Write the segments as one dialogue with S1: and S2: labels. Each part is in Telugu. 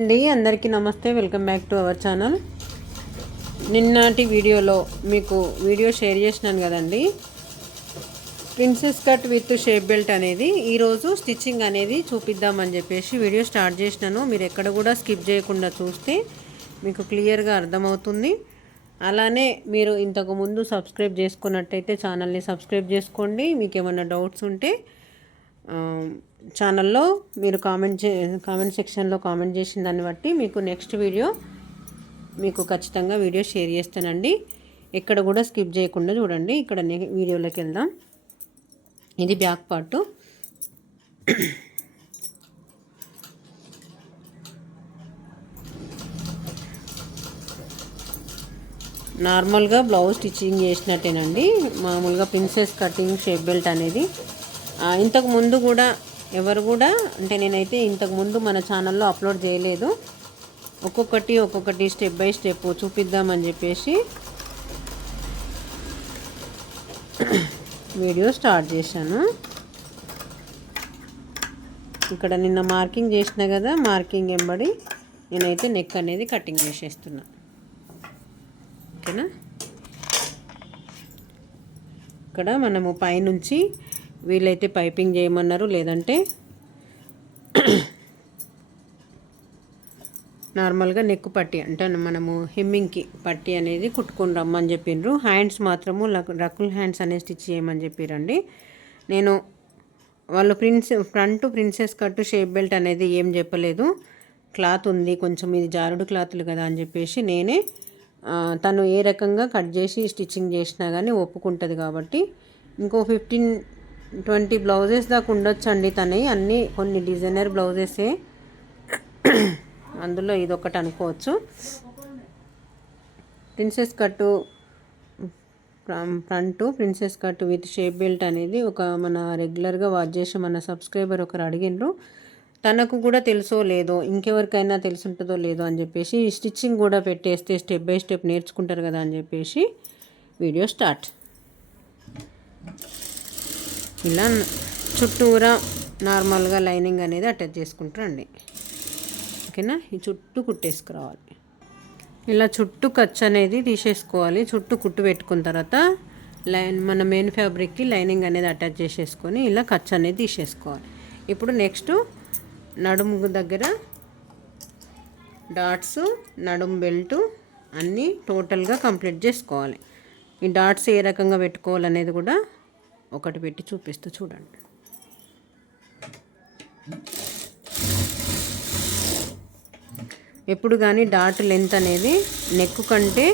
S1: అండి అందరికీ నమస్తే. Welcome back to our channel. నిన్నటి వీడియోలో మీకు వీడియో షేర్ చేసినాను కదండి. Princess cut with shape belt అనేది ఈరోజు స్టిచ్చింగ్ అనేది చూపిద్దామని చెప్పేసి వీడియో స్టార్ట్ చేసినాను. మీరు ఎక్కడ కూడా స్కిప్ చేయకుండా చూస్తే మీకు క్లియర్గా అర్థమవుతుంది. అలానే మీరు ఇంతకు ముందు సబ్స్క్రైబ్ చేసుకున్నట్టయితే ఛానల్ని సబ్స్క్రైబ్ చేసుకోండి. మీకు ఏమైనా డౌట్స్ ఉంటే ఛానల్లో మీరు కామెంట్ చే కామెంట్ సెక్షన్లో కామెంట్ చేసిన దాన్ని బట్టి మీకు నెక్స్ట్ వీడియో మీకు ఖచ్చితంగా వీడియో షేర్ చేస్తానండి. ఎక్కడ కూడా స్కిప్ చేయకుండా చూడండి. ఇక్కడ వీడియోలోకి వెళ్దాం. ఇది బ్యాక్ పార్ట్ నార్మల్గా బ్లౌజ్ స్టిచ్చింగ్ చేసినట్టేనండి. మామూలుగా ప్రిన్సెస్ కటింగ్ షేప్ బెల్ట్ అనేది. ఇంతకు ముందు కూడా ఎవరు కూడా అంటే నేనైతే ఇంతకు ముందు మన ఛానల్లో అప్లోడ్ చేయలేదు. ఒక్కొక్కటి ఒక్కొక్కటి స్టెప్ బై స్టెప్ చూపిద్దామని చెప్పేసి వీడియో స్టార్ట్ చేశాను. ఇక్కడ నిన్న మార్కింగ్ చేసిన కదా మార్కింగ్ ఎంబడి నేనైతే నెక్ అనేది కటింగ్ చేసేస్తున్నా. ఓకేనా? ఇక్కడ మనము పైనుంచి వీలైతే పైపింగ్ చేయమన్నారు లేదంటే నార్మల్గా నెక్ పట్టి అంటే మనము హెమ్మింగ్కి పట్టి అనేది కుట్టుకొని రమ్మని చెప్పిండ్రు హ్యాండ్స్ మాత్రము రకుల్ హ్యాండ్స్ అనేది స్టిచ్ చేయమని చెప్పిరండి. నేను వాళ్ళు prince front princess cut shape belt అనేది ఏం చెప్పలేదు. క్లాత్ ఉంది కొంచెం ఇది జారుడు క్లాత్లు కదా అని చెప్పేసి నేనే తను ఏ రకంగా కట్ చేసి స్టిచ్చింగ్ చేసినా కానీ ఒప్పుకుంటుంది కాబట్టి. ఇంకో ఫిఫ్టీన్ ట్వంటీ బ్లౌజెస్ దాకా ఉండొచ్చు అండి తనవి అన్నీ కొన్ని డిజైనర్ బ్లౌజెసే. అందులో ఇదొకటి అనుకోవచ్చు. Princess cut front princess cut with shape belt అనేది ఒక మన రెగ్యులర్గా వాచ్ చేసే మన సబ్స్క్రైబర్ ఒకరు అడిగిండ్రు. తనకు కూడా తెలుసో లేదో ఇంకెవరికైనా తెలుసుంటుందో లేదో అని చెప్పేసి స్టిచ్చింగ్ కూడా పెట్టేస్తే స్టెప్ బై స్టెప్ నేర్చుకుంటారు కదా అని చెప్పేసి వీడియో స్టార్ట్. ఇలా చుట్టూరా నార్మల్గా లైనింగ్ అనేది అటాచ్ చేసుకుంటారండి. ఓకేనా? ఈ చుట్టూ కుట్టేసుకురావాలి ఇలా చుట్టూ ఖర్చు అనేది తీసేసుకోవాలి. చుట్టూ కుట్టు పెట్టుకున్న తర్వాత లైన్ మన మెయిన్ ఫ్యాబ్రిక్కి లైనింగ్ అనేది అటాచ్ చేసేసుకొని ఇలా ఖర్చు అనేది తీసేసుకోవాలి. ఇప్పుడు నెక్స్ట్ నడుము దగ్గర డాట్స్ నడుము బెల్ట్ అన్నీ టోటల్గా కంప్లీట్ చేసుకోవాలి. ఈ డాట్స్ ఏ రకంగా పెట్టుకోవాలనేది కూడా ఒకటి పెట్టి చూపిస్తూ చూడండి. ఎప్పుడు కానీ డాట్ లెంత్ అనేది నెక్ కంటే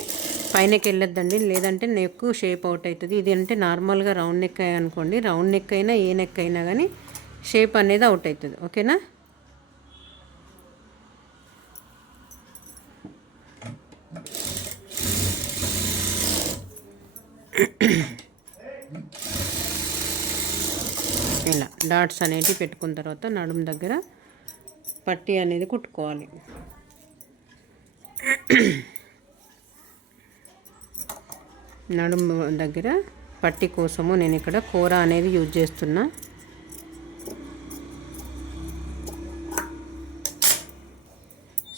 S1: పైనకి వెళ్ళొద్దండి. లేదంటే నెక్ షేప్ అవుట్ అవుతుంది. ఇది అంటే నార్మల్గా రౌండ్ నెక్ అనుకోండి. రౌండ్ నెక్ అయినా ఏ నెక్ అయినా కానీ షేప్ అనేది అవుట్ అవుతుంది. ఓకేనా? ఇలా డాట్స్ అనేటివి పెట్టుకున్న తర్వాత నడుము దగ్గర పట్టి అనేది కుట్టుకోవాలి. నడుము దగ్గర పట్టి కోసము నేను ఇక్కడ కూర అనేది యూజ్ చేస్తున్నా.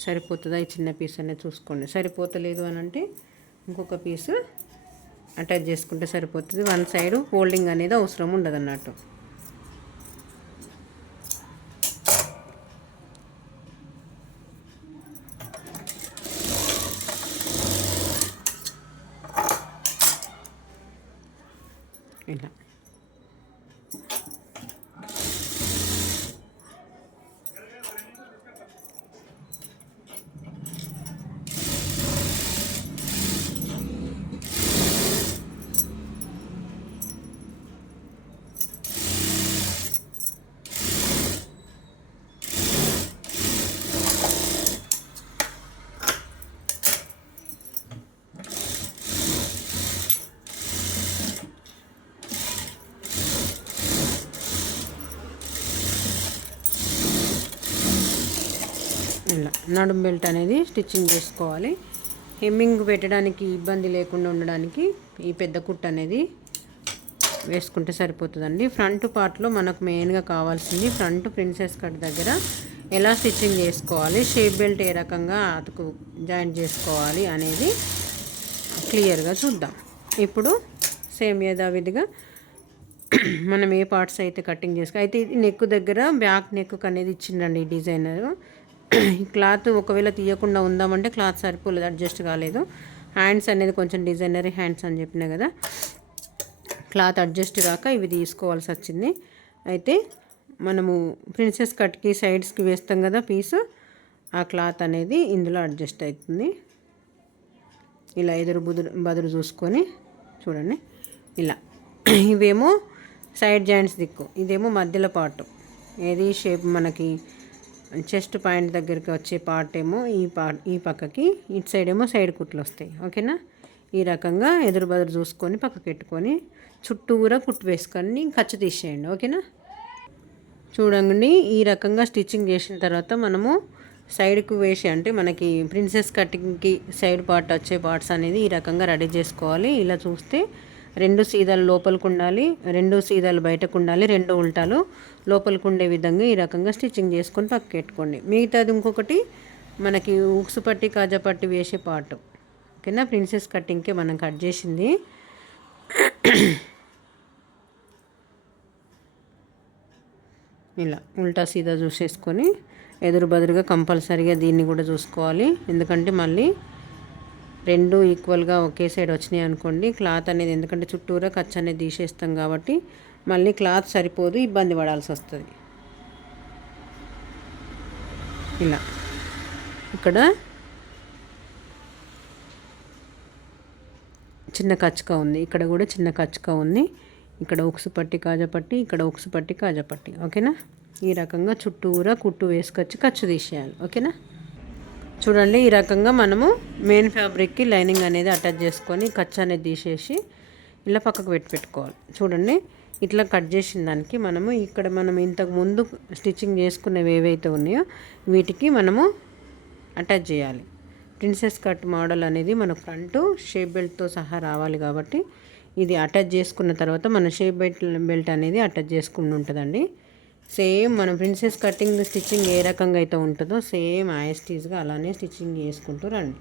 S1: సరిపోతుందా? ఈ చిన్న పీస్ అనేది చూసుకోండి. సరిపోతలేదు అని అంటే ఇంకొక పీసు అటాచ్ చేసుకుంటే సరిపోతుంది. వన్ సైడ్ ఫోల్డింగ్ అనేది అవసరం ఉండదు అన్నట్టు ఇలా ఇలా నడుం బెల్ట్ అనేది స్టిచ్చింగ్ చేసుకోవాలి. హెమ్మింగ్ పెట్టడానికి ఇబ్బంది లేకుండా ఉండడానికి ఈ పెద్ద కుట్ అనేది వేసుకుంటే సరిపోతుందండి. ఫ్రంట్ పార్ట్లో మనకు మెయిన్గా కావాల్సింది ఫ్రంట్ ప్రిన్సెస్ కట్ దగ్గర ఎలా స్టిచ్చింగ్ చేసుకోవాలి షేప్ బెల్ట్ ఏ రకంగా అతుకు జాయింట్ చేసుకోవాలి అనేది క్లియర్గా చూద్దాం. ఇప్పుడు సేమ్ యథావిధిగా మనం ఏ పార్ట్స్ అయితే కటింగ్ చేసుకో అయితే ఇది నెక్ దగ్గర బ్యాక్ నెక్ అనేది ఇచ్చిండండి ఈ డిజైనర్. క్లాత్ ఒకవేళ తీయకుండా ఉందామంటే క్లాత్ సరిపోలేదు అడ్జస్ట్ కాలేదు. హ్యాండ్స్ అనేది కొంచెం డిజైనరీ హ్యాండ్స్ అని చెప్పిన కదా క్లాత్ అడ్జస్ట్ కాక ఇవి తీసుకోవాల్సి వచ్చింది. అయితే మనము ప్రిన్సెస్ కట్కి సైడ్స్కి వేస్తాం కదా పీసు ఆ క్లాత్ అనేది ఇందులో అడ్జస్ట్ అవుతుంది. ఇలా ఎదురు బుదురు బదురు చూసుకొని చూడండి. ఇలా. ఇవేమో సైడ్ జాయింట్స్ దిక్కు. ఇదేమో మధ్యలో పాటు ఏది షేప్ మనకి చెస్ట్ పాయింట్ దగ్గరికి వచ్చే పార్ట్ ఏమో ఈ పార్ట్ ఈ పక్కకి ఇటు సైడ్ ఏమో సైడ్ కుట్లు వస్తాయి. ఓకేనా? ఈ రకంగా ఎదురు బదురు చూసుకొని పక్కకి పెట్టుకొని చుట్టూరా కుట్టు వేసుకొని ఖర్చు తీసేయండి. ఓకేనా? చూడండి ఈ రకంగా స్టిచ్చింగ్ చేసిన తర్వాత మనము సైడ్కు వేసి అంటే మనకి ప్రిన్సెస్ కటింగ్కి సైడ్ పార్ట్ వచ్చే పార్ట్స్ అనేది ఈ రకంగా రెడీ చేసుకోవాలి. ఇలా చూస్తే రెండు సీదాలు లోపలికి ఉండాలి రెండు సీదాలు బయటకు ఉండాలి రెండు ఉల్టాలు లోపలికి ఉండే విధంగా ఈ రకంగా స్టిచ్చింగ్ చేసుకొని పక్కెట్టుకోండి. మిగతాది ఇంకొకటి మనకి ఉక్సు పట్టి కాజా పట్టి వేసే పాటు. ఓకేనా? ప్రిన్సెస్ కటింగ్కే మనం కట్ చేసింది. ఇలా ఉల్టా సీదా చూసేసుకొని ఎదురు బదురుగా కంపల్సరీగా దీన్ని కూడా చూసుకోవాలి. ఎందుకంటే మళ్ళీ రెండు ఈక్వల్గా ఒకే సైడ్ వచ్చినాయి అనుకోండి క్లాత్ అనేది ఎందుకంటే చుట్టూరా ఖర్చు అనేది తీసేస్తాం కాబట్టి మళ్ళీ క్లాత్ సరిపోదు ఇబ్బంది పడాల్సి వస్తుంది. ఇలా. ఇక్కడ చిన్న కచ్చక ఉంది ఇక్కడ కూడా చిన్న కచ్చక ఉంది ఇక్కడ ఉక్సు పట్టి కాజపట్టి ఇక్కడ ఉక్సు పట్టి కాజపట్టి ఓకేనా? ఈ రకంగా చుట్టూరా కుట్టు వేసుకొచ్చి ఖర్చు తీసేయాలి ఓకేనా? చూడండి ఈ రకంగా మనము మెయిన్ ఫ్యాబ్రిక్కి లైనింగ్ అనేది అటాచ్ చేసుకొని ఖర్చు అనేది తీసేసి ఇలా పక్కకు పెట్టి పెట్టుకోవాలి. చూడండి ఇట్లా కట్ చేసిన దానికి మనము ఇక్కడ మనం ఇంతకు ముందు స్టిచ్చింగ్ చేసుకునేవి ఏవైతే ఉన్నాయో వీటికి మనము అటాచ్ చేయాలి. ప్రిన్సెస్ కట్ మోడల్ అనేది మన ఫ్రంట్ షేప్ బెల్ట్తో సహా రావాలి కాబట్టి ఇది అటాచ్ చేసుకున్న తర్వాత మన షేప్ బెల్ట్ బెల్ట్ అనేది అటాచ్ చేసుకుని ఉంటుందండి. సేమ్ మనం ప్రిన్సెస్ కటింగ్ స్టిచ్చింగ్ ఏ రకంగా అయితే ఉంటుందో సేమ్ యాస్టీస్గా అలానే స్టిచ్చింగ్ చేసుకుంటూ రండి.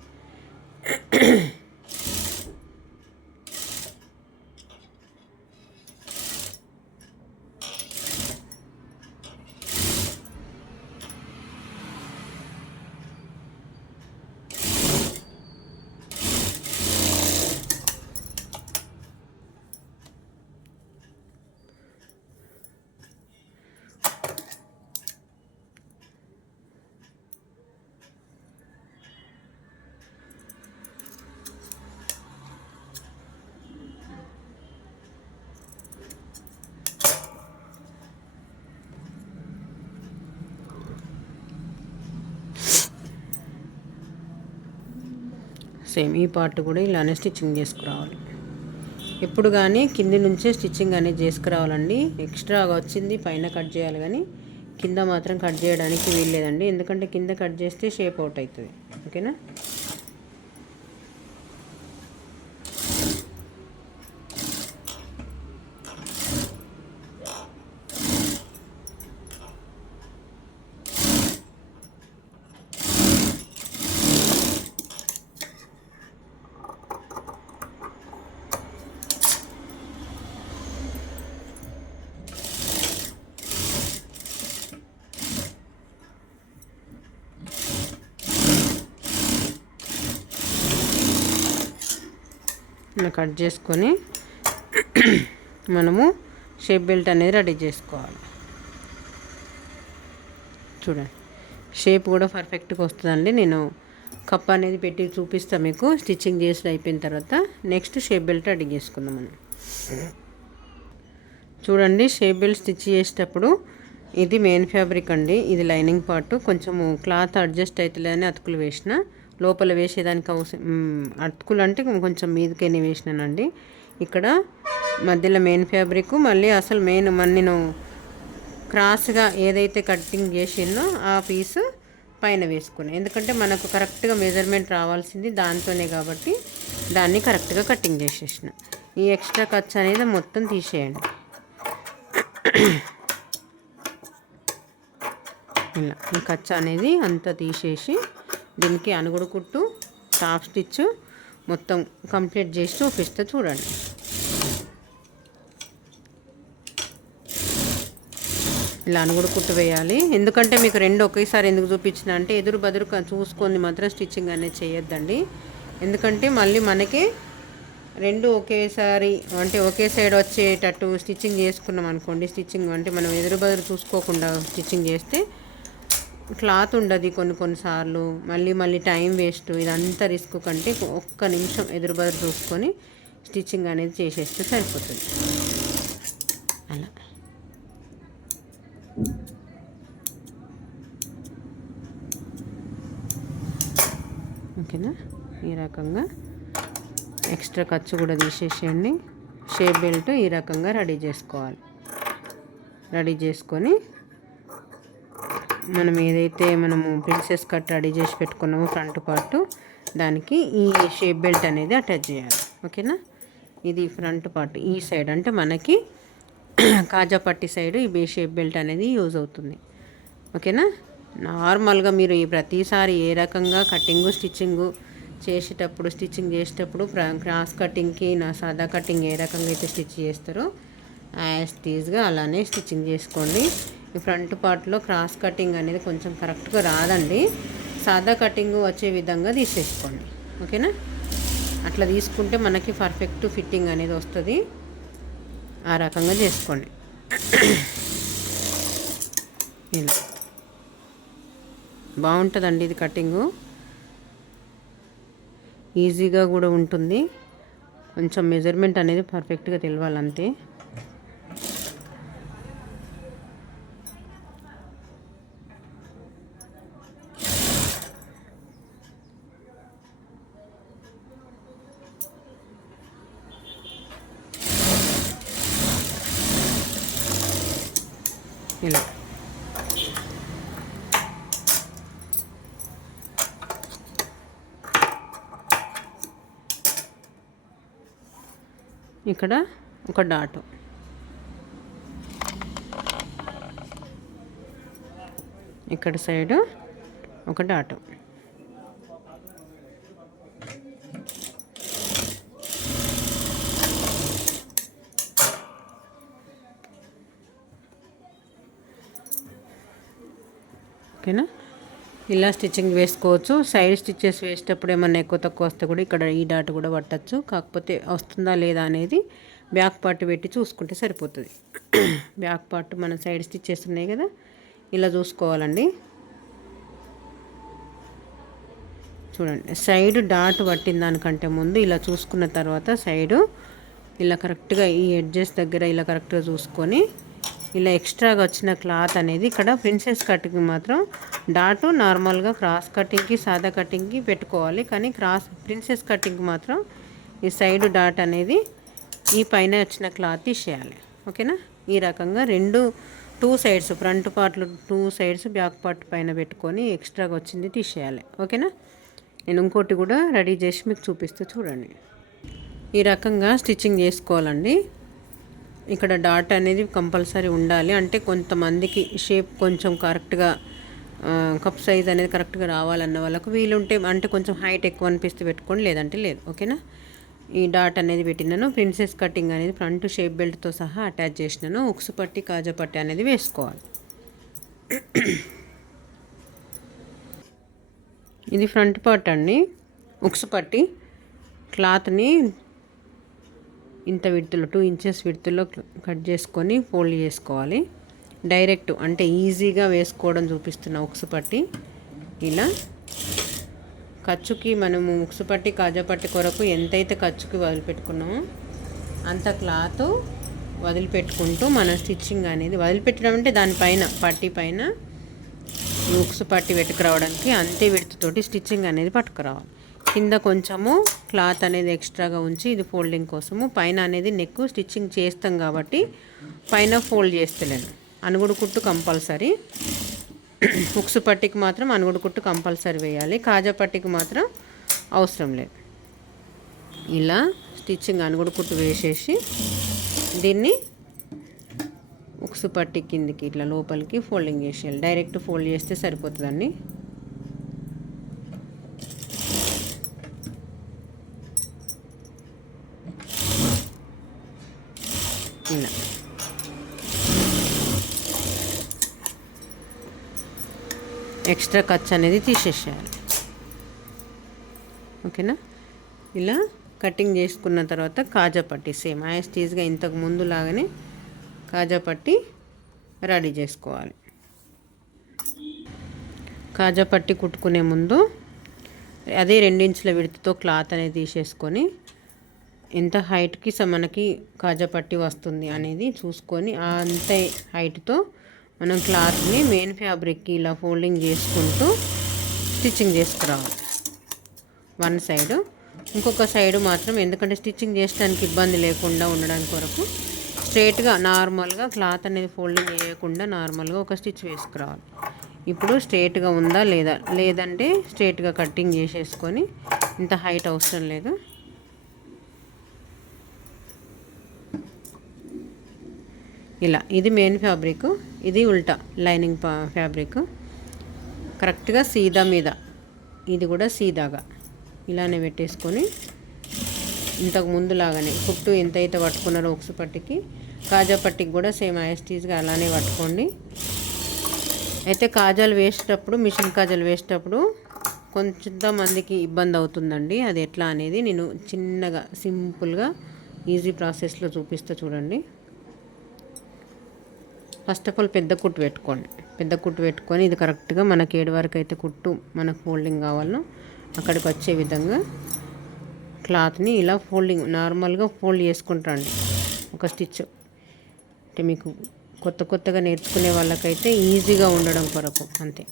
S1: సేమ్ ఈ పార్ట్ కూడా ఇలానే స్టిచ్చింగ్ చేసుకురావాలి. ఎప్పుడు కానీ కింది నుంచే స్టిచ్చింగ్ అనేది చేసుకురావాలండి. ఎక్స్ట్రాగా వచ్చింది పైన కట్ చేయాలి కానీ కింద మాత్రం కట్ చేయడానికి వీల్లేదండి. ఎందుకంటే కింద కట్ చేస్తే షేప్ అవుట్ అవుతుంది. ఓకేనా? ఇలా కట్ చేసుకొని మనము షేప్ బెల్ట్ అనేది రెడీ చేసుకోవాలి. చూడండి. షేప్ కూడా పర్ఫెక్ట్గా వస్తుందండి. నేను కప్ అనేది పెట్టి చూపిస్తాను మీకు. స్టిచ్చింగ్ చేసి అయిపోయిన తర్వాత నెక్స్ట్ షేప్ బెల్ట్ రెడీ చేసుకుందాం మనం. చూడండి షేప్ బెల్ట్ స్టిచ్ చేసేటప్పుడు ఇది మెయిన్ ఫ్యాబ్రిక్ అండి. ఇది లైనింగ్ పార్ట్. కొంచెము క్లాత్ అడ్జస్ట్ అవుతుందని అతుకులు వేసిన లోపల వేసేదానికి అవసరం అతుకులు అంటే కొంచెం మీదకైనా వేసినానండి. ఇక్కడ మధ్యలో మెయిన్ ఫ్యాబ్రిక్ మళ్ళీ అసలు మెయిన్ నేను క్రాస్గా ఏదైతే కటింగ్ చేసిందో ఆ పీసు పైన వేసుకుని ఎందుకంటే మనకు కరెక్ట్గా మెజర్మెంట్ రావాల్సింది దాంతోనే కాబట్టి దాన్ని కరెక్ట్గా కటింగ్ చేసేసిన. ఈ ఎక్స్ట్రా ఖర్చు అనేది మొత్తం తీసేయండి. ఇలా ఈ ఖర్చు అనేది అంతా తీసేసి దీనికి అనుగుడు కుట్టు టాప్ స్టిచ్ మొత్తం కంప్లీట్ చేసి చూపిస్తే చూడండి. ఇలా అనుగుడు కుట్టు వేయాలి. ఎందుకంటే మీకు రెండు ఒకేసారి ఎందుకు చూపించిన అంటే ఎదురు బదురు చూసుకొని మాత్రం స్టిచ్చింగ్ అనేది చేయొద్దండి. ఎందుకంటే మళ్ళీ మనకి రెండు ఒకేసారి అంటే ఒకే సైడ్ వచ్చేటట్టు స్టిచ్చింగ్ చేసుకున్నాం అనుకోండి స్టిచ్చింగ్ అంటే మనం ఎదురు బదురు చూసుకోకుండా స్టిచ్చింగ్ చేస్తే క్లాత్ ఉండదు కొన్ని కొన్నిసార్లు మళ్ళీ మళ్ళీ టైం వేస్ట్. ఇదంతా రిస్క్ కంటే ఒక్క నిమిషం ఎదురుబదురు చూసుకొని స్టిచ్చింగ్ అనేది చేసేస్తే సరిపోతుంది. అలా. ఓకేనా? ఈ రకంగా ఎక్స్ట్రా ఖర్చు కూడా తీసేసేయండి. షేప్ బెల్ట్ ఈ రకంగా రెడీ చేసుకోవాలి. రెడీ చేసుకొని మనం ఏదైతే మనము ప్రిన్సెస్ కట్ రెడీ చేసి పెట్టుకున్నామో ఫ్రంట్ పార్ట్ దానికి ఈ షేప్ బెల్ట్ అనేది అటాచ్ చేయాలి. ఓకేనా ఇది ఫ్రంట్ పార్ట్ ఈ సైడ్ అంటే మనకి కాజా పట్టి సైడ్ ఈ బే షేప్ బెల్ట్ అనేది యూజ్ అవుతుంది. ఓకేనా నార్మల్గా మీరు ఈ ప్రతిసారి ఏ రకంగా కటింగు స్టిచ్చింగు చేసేటప్పుడు స్టిచ్చింగ్ చేసేటప్పుడు క్రాస్ కటింగ్కి నా సాదా కటింగ్ ఏ రకంగా అయితే స్టిచ్ చేస్తారో యాజ్ టీజ్గా అలానే స్టిచ్చింగ్ చేసుకోండి. ఈ ఫ్రంట్ పార్ట్లో క్రాస్ కటింగ్ అనేది కొంచెం కరెక్ట్గా రాదండి. సాదా కటింగ్ వచ్చే విధంగా తీసేసుకోండి. ఓకేనా? అట్లా తీసుకుంటే మనకి పర్ఫెక్ట్ ఫిట్టింగ్ అనేది వస్తుంది. ఆ రకంగా చేసుకోండి. ఇలా. బాగుంటుందండి ఇది కటింగు. ఈజీగా కూడా ఉంటుంది. కొంచెం మెజర్మెంట్ అనేది పర్ఫెక్ట్గా తెలియాలి అంతే ఇలా ఇక్కడ ఒక డాట్. ఇక్కడ సైడ్ ఒక డాట్ ఓకేనా ఇలా స్టిచ్చింగ్ వేసుకోవచ్చు. సైడ్ స్టిచ్చెస్ వేసేటప్పుడు ఏమన్నా ఎక్కువ తక్కువ వస్తే కూడా ఇక్కడ ఈ డాట్ కూడా పట్టచ్చు. కాకపోతే వస్తుందా లేదా అనేది బ్యాక్ పార్ట్ పెట్టి చూసుకుంటే సరిపోతుంది. బ్యాక్ పార్ట్ మన సైడ్ స్టిచ్చెస్ ఉన్నాయి కదా ఇలా చూసుకోవాలండి. చూడండి సైడ్ డాట్ పట్టిన దానికంటే ముందు ఇలా చూసుకున్న తర్వాత సైడు ఇలా కరెక్ట్గా ఈ ఎడ్జెస్ దగ్గర ఇలా కరెక్ట్గా చూసుకొని ఇలా ఎక్స్ట్రాగా వచ్చిన క్లాత్ అనేది ఇక్కడ ప్రిన్సెస్ కటింగ్ మాత్రం డాటు నార్మల్గా క్రాస్ కటింగ్కి సాదా కటింగ్కి పెట్టుకోవాలి. కానీ క్రాస్ ప్రిన్సెస్ కటింగ్ మాత్రం ఈ సైడ్ డాట్ అనేది ఈ పైన వచ్చిన క్లాత్ తీసేయాలి. ఓకేనా? ఈ రకంగా రెండు టూ సైడ్స్ ఫ్రంట్ పార్ట్లు టూ సైడ్స్ బ్యాక్ పార్ట్ పైన పెట్టుకొని ఎక్స్ట్రాగా వచ్చింది తీసేయాలి. ఓకేనా? నేను ఇంకోటి కూడా రెడీ చేసి మీకు చూపిస్తూ చూడండి. ఈ రకంగా స్టిచ్చింగ్ చేసుకోవాలండి. ఇక్కడ డాట్ అనేది కంపల్సరీ ఉండాలి. అంటే కొంతమందికి షేప్ కొంచెం కరెక్ట్గా కప్ సైజ్ అనేది కరెక్ట్గా రావాలన్న వాళ్ళకు వీలుంటే అంటే కొంచెం హైట్ ఎక్కువ అనిపిస్తే పెట్టుకోండి. లేదంటే లేదు. ఓకేనా? ఈ డాట్ అనేది పెట్టినాను ప్రిన్సెస్ కటింగ్ అనేది ఫ్రంట్ షేప్ బెల్ట్తో సహా అటాచ్ చేసినాను. ఉక్సు పట్టి కాజా పట్టి అనేది వేసుకోవాలి. ఇది ఫ్రంట్ పార్ట్ అండి. ఉక్సు పట్టి క్లాత్ని ఇంత విడుతులో టూ ఇంచెస్ విడుతులో కట్ చేసుకొని ఫోల్డ్ చేసుకోవాలి. డైరెక్ట్ అంటే ఈజీగా వేసుకోవడం చూపిస్తున్న ఉక్సు పట్టి ఇలా. ఖర్చుకి మనము ఉక్సు పట్టి కాజా పట్టి కొరకు ఎంతైతే ఖర్చుకి వదిలిపెట్టుకున్నామో అంత క్లాత్ వదిలిపెట్టుకుంటూ మన స్టిచ్చింగ్ అనేది వదిలిపెట్టడం అంటే దానిపైన పట్టి పైన ఉక్సు పట్టి పెట్టుకురావడానికి అంతే విడుతుతోటి స్టిచ్చింగ్ అనేది పట్టుకురావాలి. కింద కొంచెము క్లాత్ అనేది ఎక్స్ట్రాగా ఉంచి ఇది ఫోల్డింగ్ కోసము. పైన అనేది నెక్ స్టిచ్చింగ్ చేస్తాం కాబట్టి పైన ఫోల్డ్ చేస్తలేను. అనుగుడు కుట్టు కంపల్సరీ. ఉక్సు పట్టికి మాత్రం అనుగుడు కుట్టు కంపల్సరీ వేయాలి. కాజా పట్టికి మాత్రం అవసరం లేదు. ఇలా స్టిచ్చింగ్ అనుగుడు కుట్టు వేసేసి దీన్ని ఉక్సు పట్టి కిందికి ఇట్లా లోపలికి ఫోల్డింగ్ చేసేయాలి. డైరెక్ట్ ఫోల్డ్ చేస్తే సరిపోతుందండి. ఇలా ఎక్స్ట్రా ఖర్చు అనేది తీసేసేయాలి. ఓకేనా? ఇలా కటింగ్ చేసుకున్న తర్వాత కాజా పట్టి సేమ్ యాస్టీజ్గా ఇంతకు ముందు లాగానే కాజా పట్టి రెడీ చేసుకోవాలి. కాజా పట్టి కుట్టుకునే ముందు అదే రెండించుల విడతతో క్లాత్ అనేది తీసేసుకొని ఎంత హైట్కి స మనకి కాజా పట్టి వస్తుంది అనేది చూసుకొని అంత హైట్తో మనం క్లాత్ని మెయిన్ ఫ్యాబ్రిక్కి ఇలా ఫోల్డింగ్ చేసుకుంటూ స్టిచ్చింగ్ చేసుకురావాలి. One side. ఇంకొక సైడ్ మాత్రం ఎందుకంటే స్టిచ్చింగ్ చేయడానికి ఇబ్బంది లేకుండా ఉండడానికి కొరకు స్ట్రైట్గా నార్మల్గా క్లాత్ అనేది ఫోల్డింగ్ చేయకుండా నార్మల్గా ఒక స్టిచ్ వేసుకురావాలి. ఇప్పుడు స్ట్రేట్గా ఉందా లేదా? లేదంటే స్ట్రేట్గా కటింగ్ చేసేసుకొని ఇంత హైట్ అవసరం లేదు. ఇలా ఇది మెయిన్ ఫ్యాబ్రిక్ ఇది ఉల్టా లైనింగ్ ఫ్యాబ్రిక్ కరెక్ట్గా సీదా మీద ఇది కూడా సీదాగా. ఇలానే పెట్టేసుకొని ఇంతకు ముందు లాగానే కుట్టు ఎంత అయితే పట్టుకున్నారో ఒకసు పట్టికి కాజా పట్టికి కూడా సేమ్ ఐఎస్టీస్గా అలానే పట్టుకోండి. అయితే కాజాలు వేసేటప్పుడు మిషన్ కాజాలు వేసేటప్పుడు కొంతమందికి ఇబ్బంది అవుతుందండి. అది ఎట్లా అనేది నేను చిన్నగా సింపుల్గా ఈజీ ప్రాసెస్లో చూపిస్తా చూడండి. ఫస్ట్ ఆఫ్ ఆల్ పెద్ద కుట్టు పెట్టుకోండి. పెద్ద కుట్టు పెట్టుకొని ఇది కరెక్ట్గా మనకి ఏడు వరకు అయితే కుట్టు మనకు ఫోల్డింగ్ కావాలో అక్కడికి వచ్చే విధంగా క్లాత్ని ఇలా ఫోల్డింగ్ నార్మల్గా ఫోల్డ్ చేసుకుంటాండి ఒక స్టిచ్. అంటే మీకు కొత్త కొత్తగా నేర్చుకునే వాళ్ళకైతే ఈజీగా ఉండడం కొరకు అంతే.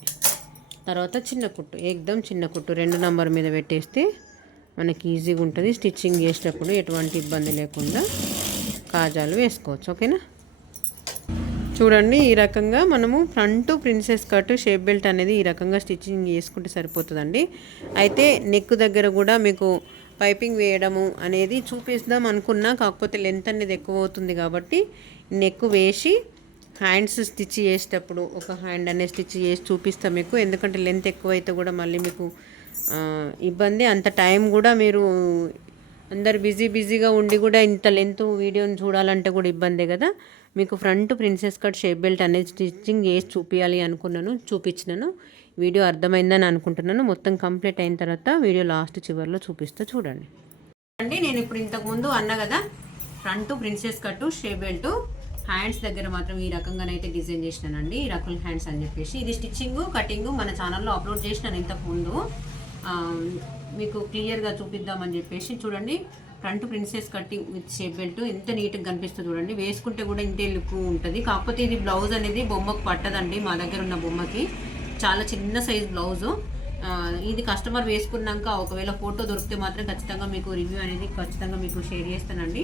S1: తర్వాత చిన్న కుట్టు ఏకదం చిన్న కుట్టు రెండు నంబర్ మీద పెట్టేస్తే మనకి ఈజీగా ఉంటుంది. స్టిచ్చింగ్ చేసేటప్పుడు ఎటువంటి ఇబ్బంది లేకుండా కాజాలు వేసుకోవచ్చు. ఓకేనా? చూడండి ఈ రకంగా మనము front princess cut shape belt అనేది ఈ రకంగా స్టిచ్చింగ్ చేసుకుంటే సరిపోతుందండి. అయితే నెక్ దగ్గర కూడా మీకు పైపింగ్ వేయడము అనేది చూపిస్తాం అనుకున్నా కాకపోతే లెంత్ అనేది ఎక్కువ అవుతుంది కాబట్టి నెక్ వేసి హ్యాండ్స్ స్టిచ్ చేసేటప్పుడు ఒక హ్యాండ్ అనేది స్టిచ్ చేసి చూపిస్తాం మీకు. ఎందుకంటే లెంత్ ఎక్కువైతే కూడా మళ్ళీ మీకు ఇబ్బంది. అంత టైం కూడా మీరు అందరు బిజీ బిజీగా ఉండి కూడా ఇంత లెంత్ వీడియోని చూడాలంటే కూడా ఇబ్బందే కదా. మీకు front princess cut shape belt అనేది స్టిచ్చింగ్ చేసి చూపించాలి అనుకున్నాను చూపించినాను. వీడియో అర్థమైందని అనుకుంటున్నాను. మొత్తం కంప్లీట్ అయిన తర్వాత వీడియో లాస్ట్ చివరిలో చూపిస్తూ చూడండి. అండి నేను ఇప్పుడు ఇంతకుముందు అన్నా కదా front princess cut shape belt hands దగ్గర మాత్రం ఈ రకంగానైతే డిజైన్ చేసినానండి. ఈ రకం హ్యాండ్స్ అని చెప్పేసి. ఇది స్టిచ్చింగ్ కటింగ్ మన ఛానల్లో అప్లోడ్ చేసినాను ఇంతకుముందు మీకు క్లియర్గా చూపిద్దామని చెప్పేసి చూడండి. Front princess cutting with shape belt ఎంత నీట్గా కనిపిస్తుంది చూడండి. వేసుకుంటే కూడా ఇంతే లుక్ ఉంటుంది. కాకపోతే ఇది బ్లౌజ్ అనేది బొమ్మకు పట్టదండి మా దగ్గర ఉన్న బొమ్మకి. చాలా చిన్న సైజ్ బ్లౌజు. ఇది కస్టమర్ వేసుకున్నాక ఒకవేళ ఫోటో దొరికితే మాత్రం ఖచ్చితంగా మీకు రివ్యూ అనేది ఖచ్చితంగా మీకు షేర్ చేస్తానండి.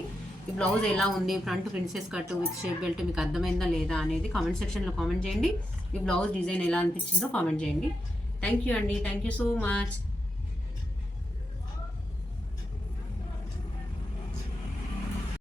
S1: ఈ బ్లౌజ్ ఎలా ఉంది? Front princess cut with shape belt మీకు అర్థమైందా లేదా అనేది కామెంట్ సెక్షన్లో కామెంట్ చేయండి. ఈ బ్లౌజ్ డిజైన్ ఎలా అనిపించిందో కామెంట్ చేయండి. థ్యాంక్ యూ అండి. Thank you so much.